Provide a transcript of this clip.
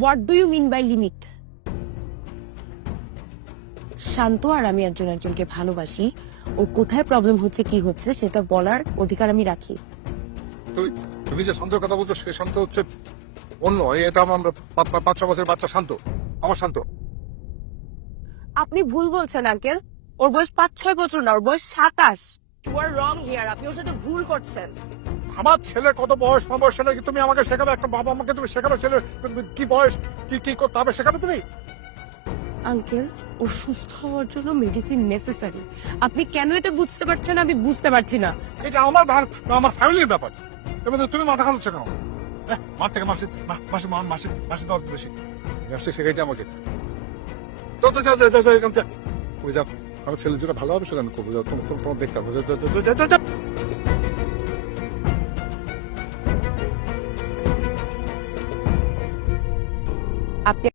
What do you mean by limit? Shanto আর আমি একজন একজনকে ভালোবাসি, ওর কোথায় প্রবলেম হচ্ছে কি হচ্ছে সেটা বলার অধিকার আমি রাখি। তুমি যে শান্তর কথা বলছো সে শান্ত হচ্ছে অন্য, এটা আমার 5-6 বছরের বাচ্চা শান্ত, আমার শান্ত। আপনি ভুল বলছেন আঙ্কেল, ওর বয়স 5-6 বছর না, ওর বয়স 27। ইউ আর রং হিয়ার, আপনি ওর সাথে ভুল করছেন। আমার ছেলের কত বয়স না বয়স সেটা কি তুমি আমাকে শেখাবে? একটা বাবা আমাকে তুমি শেখাবে ছেলের কি বয়স, কি করতে হবে শেখাবে তুমি? আঙ্কেল, ও সুস্থ হওয়ার জন্য মেডিসিন নেসেসারি। আপনি কেন এটা বুঝতে পারছেন আমি বুঝতে পারছি না। এটা আমার ফ্যামিলির ব্যাপার, এবং তুমি মাথা খাচ্ছ কেন? মার থেকে মাসে মাসে মাসে মাসে দর বেশি ব্যবসা শেখাইতে আমাকে। তো তো যাও এখান থেকে তুমি যাও, আমার ছেলের যেটা ভালো হবে সেটা আমি করবো। তোমার দেখতে হবে। আপনি